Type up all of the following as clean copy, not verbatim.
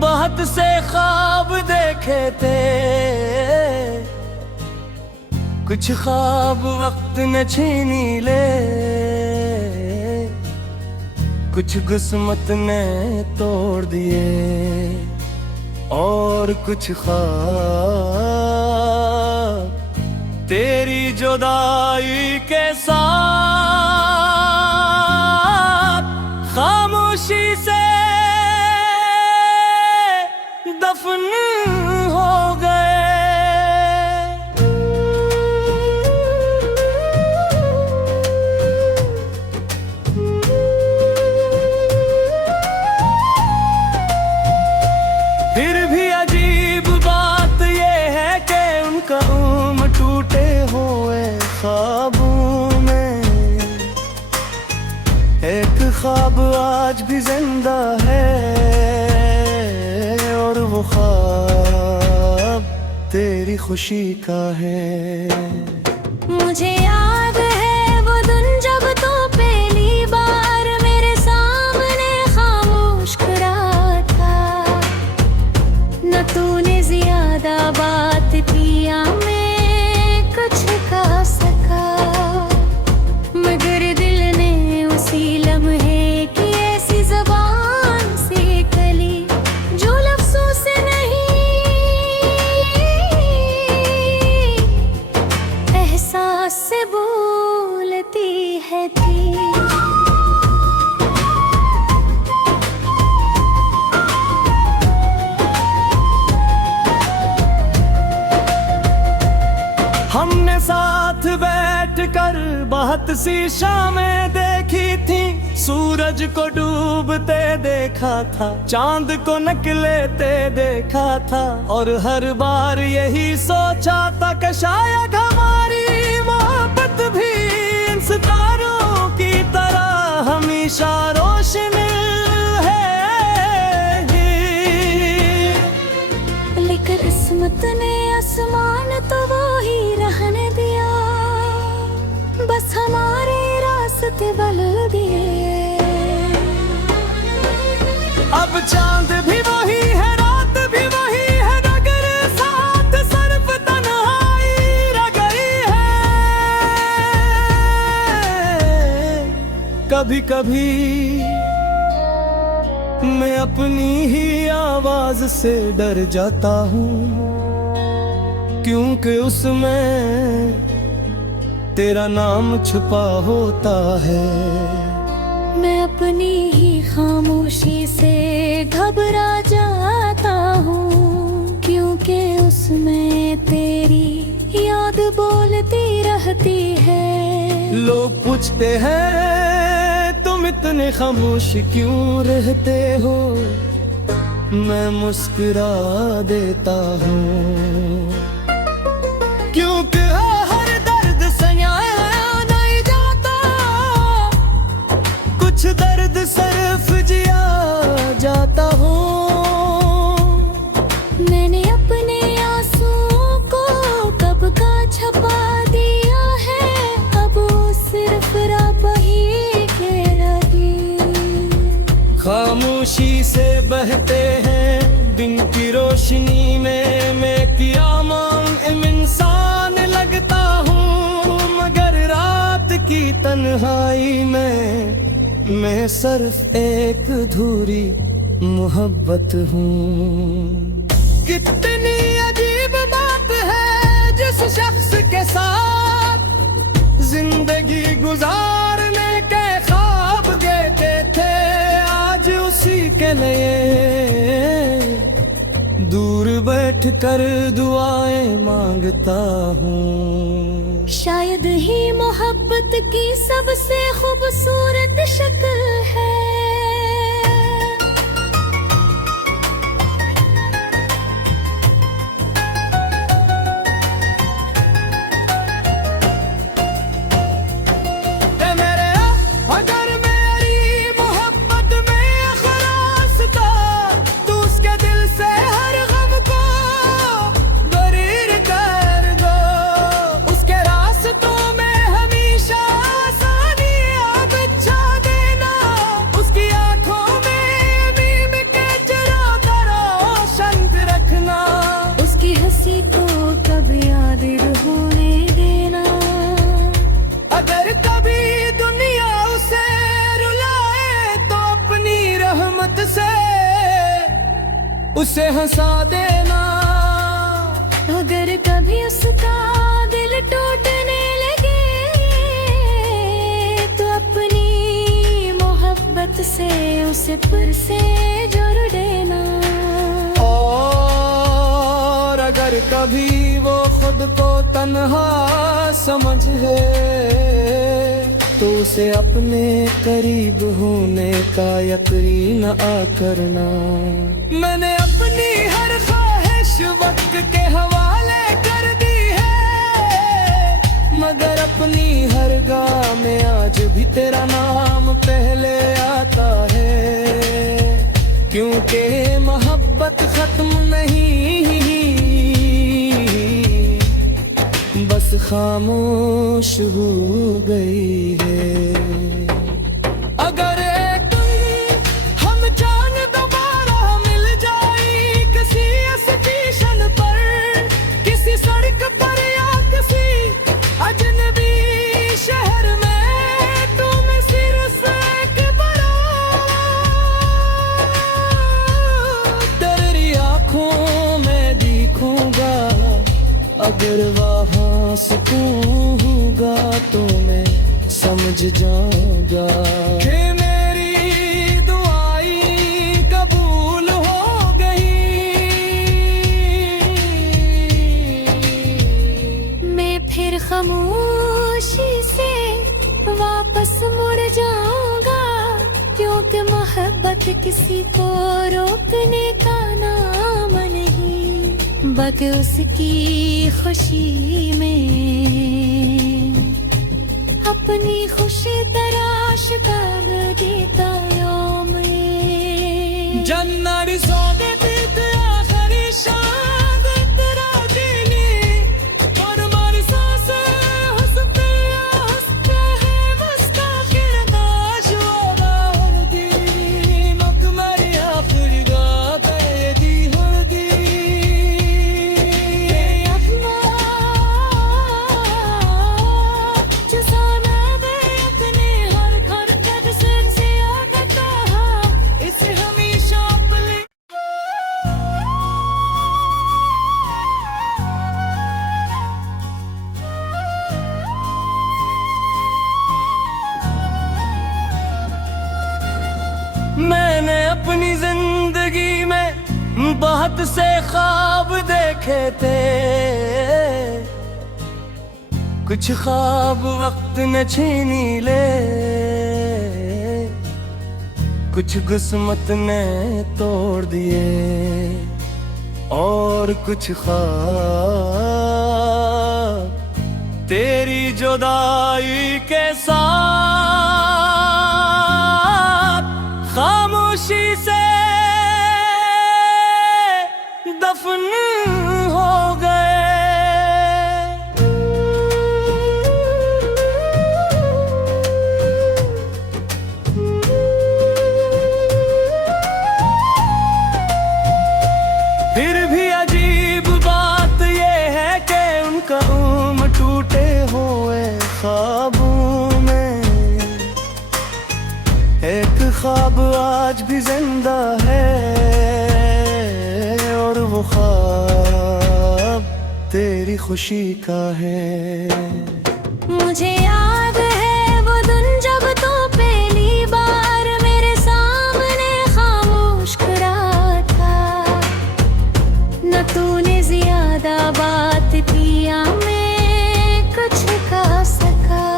बहुत से ख्वाब देखे थे, कुछ ख्वाब वक्त न छीनी ले, कुछ किस्मत ने तोड़ दिए, और कुछ ख्वाब तेरी जुदाई के साथ खामोशी से दफन हो गए। फिर भी अजीब बात ये है कि उनका टूटे हुए ख्वाबों में एक ख्वाब आज भी जिंदा है, और वो ख्वाब तेरी खुशी का है। मुझे याद है वो दिन जब तो पहली बार मेरे सामने खामोश खड़ा था, न तूने ज्यादा बात किया मगर दिल ने उसी लम्हे की ऐसी ज़बान से कली जो लफ्ज़ों से नहीं एहसास से बोलती है थी। हमने साथ बैठकर बहुत सी शामें देखी थी, सूरज को डूबते देखा था, चांद को निकलते देखा था, और हर बार यही सोचा था कि शायद हमारी मोहब्बत भी इन सितारों की तरह हमेशा रोशन है। लेकिन किस्मत ने आसमान तो वो ही रहने दिया, बस हमारे रास्ते बदल दिए। अब चांद भी वही है, रात भी वही है, नगर साथ सिर्फ तन्हाई रह गई है। कभी कभी मैं अपनी ही आवाज से डर जाता हूँ, क्योंकि उसमें तेरा नाम छुपा होता है। मैं अपनी ही खामोशी से घबरा जाता हूँ, क्योंकि उसमें तेरी याद बोलती रहती है। लोग पूछते हैं तुम इतने खामोश क्यों रहते हो, मैं मुस्कुरा देता हूँ, क्योंकि हर दर्द सयाया नहीं जाता, कुछ दर्द सिर्फ जिया जाता हूँ। मैंने अपने आंसुओं को कब का छपा दिया है, अब वो सिर्फ रब ही के रही। खामोशी से बहते हैं दिन की रोशनी में, मैं क्या इंसान लगता हूँ, मगर रात की तन्हाई में मैं सिर्फ एक अधूरी मोहब्बत हूँ। कितनी अजीब बात है, जिस शख्स के साथ जिंदगी गुजारने के ख्वाब देते थे, आज उसी के लिए दूर बैठकर दुआएं मांगता हूँ। शायद ही मोहब्बत की सबसे खूबसूरत शक्ल है। उसे हंसा देना। अगर कभी उसका दिल टूटने लगे तो अपनी मोहब्बत से उसे फिर से जोड़ देना। और अगर कभी वो खुद को तन्हा समझे तो उसे अपने करीब होने का यकीन आ करना। मैंने अपनी हर ख्वाहिश वक्त के हवाले कर दी है, मगर अपनी हर गाह में आज भी तेरा नाम पहले आता है। क्योंकि मोहब्बत खत्म नहीं, बस खामोश हो गई है। अगर एक दिन हम जान दोबारा मिल जाए किसी स्टेशन पर, किसी सड़क पर या किसी अजनबी शहर में, तुम सिर्फ एक बार तेरी आँखों में दिखूंगा। अगर वहाँ सुकून होगा तो मैं समझ जाऊंगा कि मेरी दुआएं कबूल हो गई। मैं फिर खामोशी से वापस मुड़ जाऊंगा, क्योंकि मोहब्बत किसी को रोकने का नाम नहीं, बल्कि उसकी खुशी में अपनी खुशी तराश कर देता योम में। जन्नत सोदत आखरी शाद तेरा दिली, और हमारी सांसें हंसते हंसते हैं मुस्ताखिर नाश होगा। और दी मक मेरी आखिरी गाते दी हर दी मैंने अपनी जिंदगी में बहुत से ख्वाब देखे थे, कुछ ख्वाब वक्त न छीनी ले, कुछ किस्मत ने तोड़ दिए, और कुछ ख्वाब तेरी जुदाई के साथ खामोशी से दफन हो गए। फिर भी अजीब बात ये है कि उनका टूटे हुए ख्वाबों में एक ख्वाब आज भी जिंदा है, और वो ख्वाब तेरी खुशी का है। मुझे याद है वो दिन जब तू पहली बार मेरे सामने खामोश खड़ा था, न तूने ज्यादा बात किया मैं कुछ कह सका,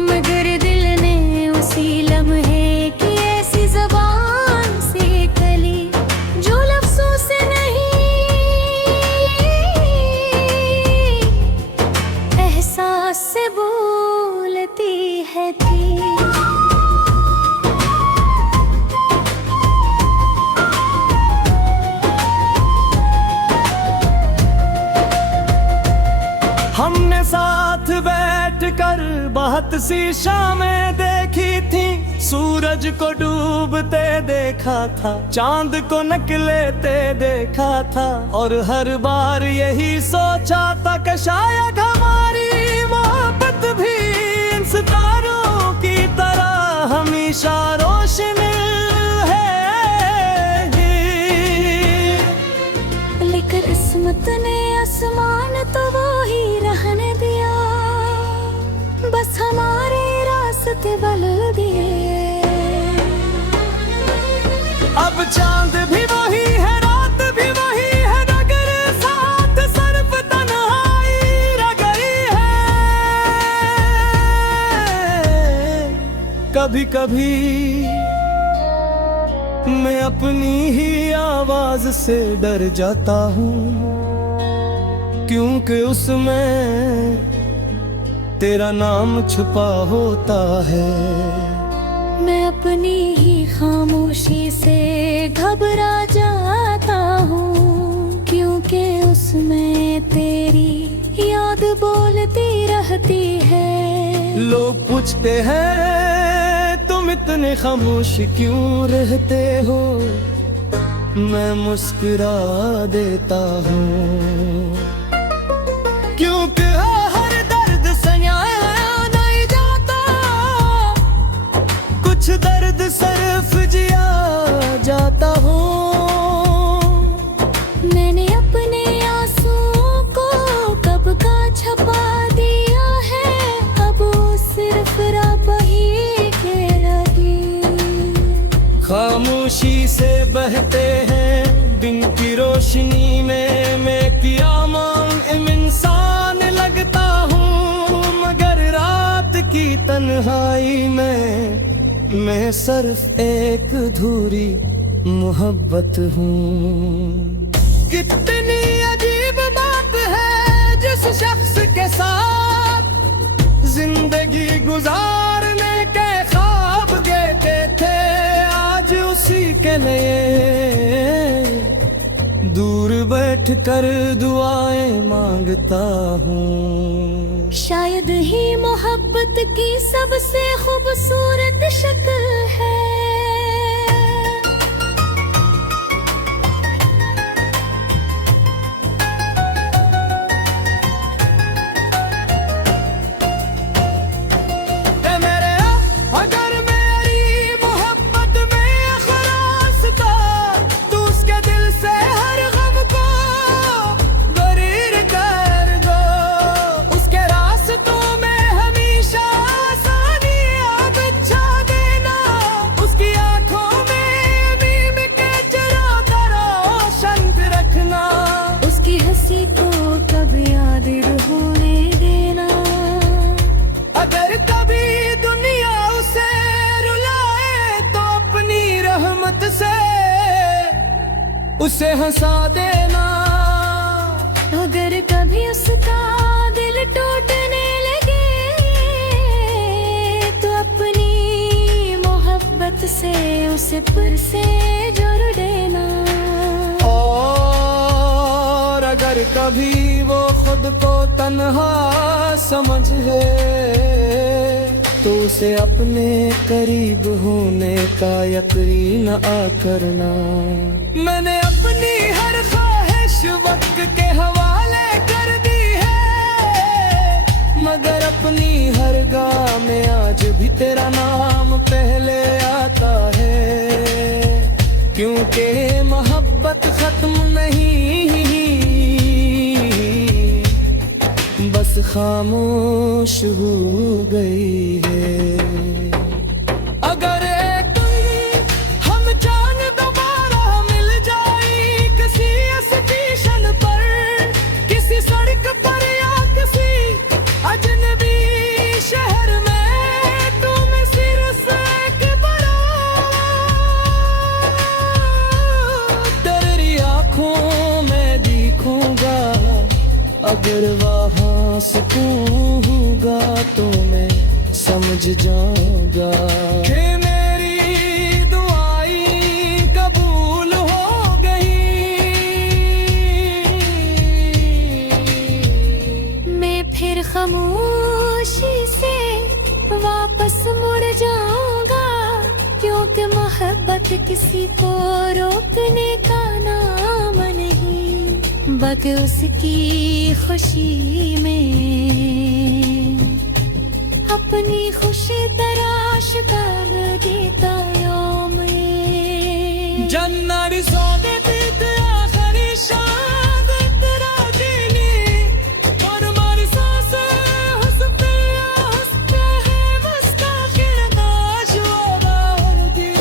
मगर दिल ने उसी लम्हे की ऐसी ज़बान से कली जो लफ्ज़ों से नहीं एहसास से बोलती है थी। हमने साथ बैठकर बहुत सी शामें देखी थी, सूरज को डूबते देखा था, चांद को निकलते देखा था, और हर बार यही सोचा था कि शायद हमारी मोहब्बत भी इन सितारों की तरह हमेशा रोशन है। चांद भी वही है, रात भी वही है, नगर साथ सिर्फ तन्हाई रह गई है। कभी कभी मैं अपनी ही आवाज से डर जाता हूँ, क्योंकि उसमें तेरा नाम छुपा होता है। मैं अपनी ही खामोशी से घबरा जाता हूँ, क्योंकि उसमें तेरी याद बोलती रहती है। लोग पूछते हैं तुम इतने खामोश क्यों रहते हो, मैं मुस्कुरा देता हूँ, क्योंकि हर दर्द सन्याया नहीं जाता, कुछ दर्द सिर्फ जिया जाता हूँ। मैंने अपने आंसुओं को कब का छपा दिया है, अब वो सिर्फ रब ही के रही। खामोशी से बहते हैं दिन की रोशनी में, मैं कियामत इंसान लगता हूँ, मगर रात की तन्हाई में मैं सिर्फ एक अधूरी मोहब्बत हूँ। कितनी अजीब बात है, जिस शख्स के साथ जिंदगी गुजारने के ख्वाब देते थे, आज उसी के लिए दूर बैठ कर दुआएं मांगता हूँ। शायद ही मोहब्बत की सबसे खूबसूरत शक्ल है। अगर मेरी मोहब्बत में इखलास था, तू उसके दिल से हर गम को दरीर कर दो, उसके रास्तों में हमेशा आसानियां बिछा देना, उसकी आंखों में मीम के चराता रोशन रखना, उसकी हंसी को कभी याद होने देना। अगर कभी दुनिया उसे रुलाए तो अपनी रहमत से उसे हंसा देना। अगर कभी उसका दिल टूटने लगे तो अपनी मोहब्बत से उसे फिर से जोड़ देना। और अगर कभी वो खुद को तन्हा समझे तो उसे अपने करीब होने का यकीन आ करना। मैंने अपनी हर ख्वाहिश वक्त के हवाले कर दी है, मगर अपनी हर गाह में आज भी तेरा नाम पहले आता है, क्योंकि मोहब्बत खत्म नहीं, बस खामोश हो गई है। अगर एक दिन हम जान दोबारा मिल जाए किसी स्टेशन पर, किसी सड़क पर या किसी अजनबी शहर में, तुम सिर्फ एक बार तेरी आंखों में दिखूंगा। अगर वहाँ सुकून होगा तो मैं समझ जाऊंगा कि मेरी दुआएं कबूल हो गई। मैं फिर खामोशी से वापस मुड़ जाऊंगा, क्योंकि मोहब्बत किसी को रोकने का नाम नहीं, बल्कि उसकी खुशी में अपनी खुशी तराश कर देता यौम जन्नत सोदत आखिरी शाद तेरा दिली और हमारी सांसें हंसते हैं मुस्ताखिर नाशुदा और दी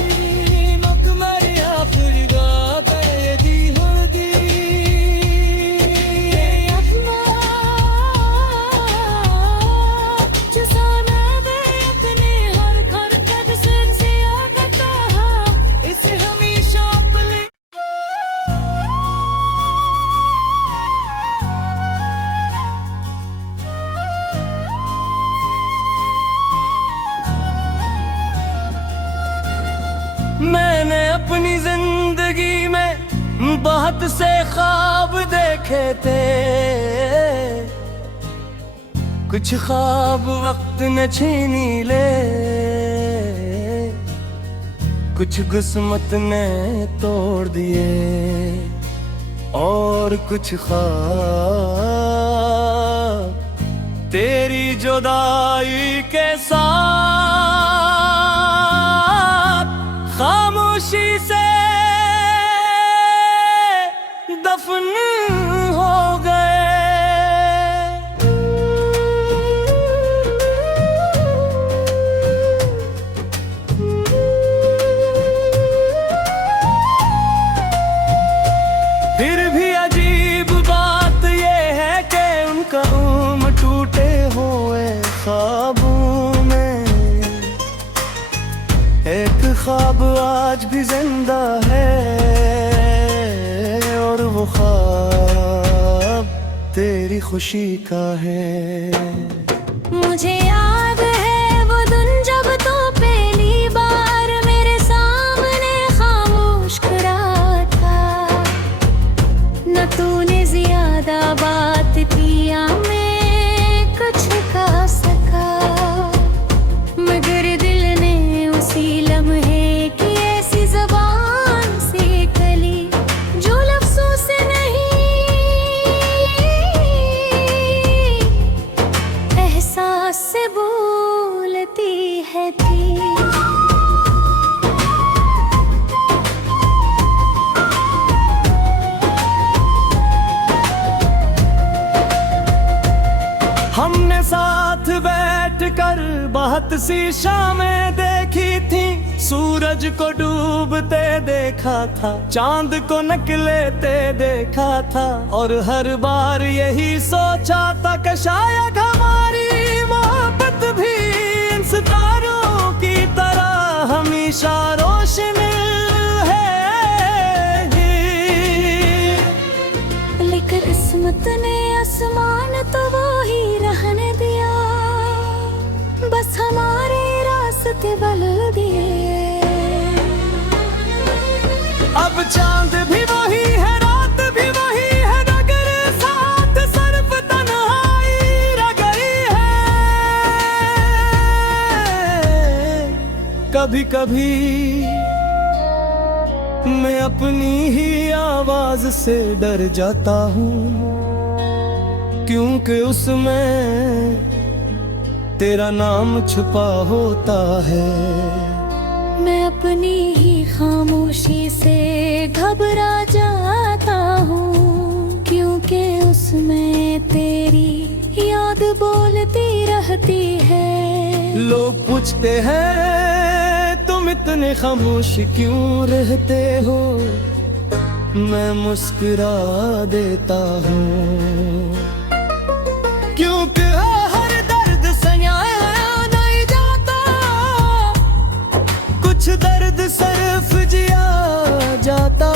मकमरी आखिरी बहुत से ख्वाब देखे थे, कुछ ख्वाब वक्त न छीनी ले, कुछ किस्मत ने तोड़ दिए, और कुछ ख्वाब तेरी जुदाई के साथ खामोशी से दफन हो गए। फिर भी अजीब बात ये है कि उनका टूटे हुए ख्वाबों में एक ख्वाब आज भी जिंदा है, और वो ख्वाब तेरी खुशी का है। मुझे याद है वो दिन जब तो पहली बार मेरे सामने खामोश खड़ा था, न तूने ज्यादा बात किया मगर दिल ने उसी लम्हे की ऐसी ज़बान से कली जो लफ्ज़ों से नहीं एहसास से बोलती है थी। हमने साथ बैठकर बहुत सी शामें देखी थी, सूरज को डूबते देखा था, चांद को निकलते देखा था, और हर बार यही सोचा था कि शायद हमारी मोहब्बत भी इन सितारों की तरह हमेशा रोशन है। लेकिन किस्मत ने आसमान तो वो ही रहने दिया, बस हमारे रास्ते बदल दिए। अब चांद भी वही है, रात भी वही है, नगर साथ सिर्फ तन्हाई रह गई है। कभी कभी मैं अपनी ही आवाज से डर जाता हूँ, क्योंकि उसमें तेरा नाम छुपा होता है। मैं अपनी ही खामोशी से घबरा जाता हूँ, क्योंकि उसमें तेरी याद बोलती रहती है। लोग पूछते हैं तुम इतने खामोश क्यों रहते हो, मैं मुस्कुरा देता हूँ, क्योंकि हर दर्द सयाया नहीं जाता, कुछ दर्द सिर्फ जिया जाता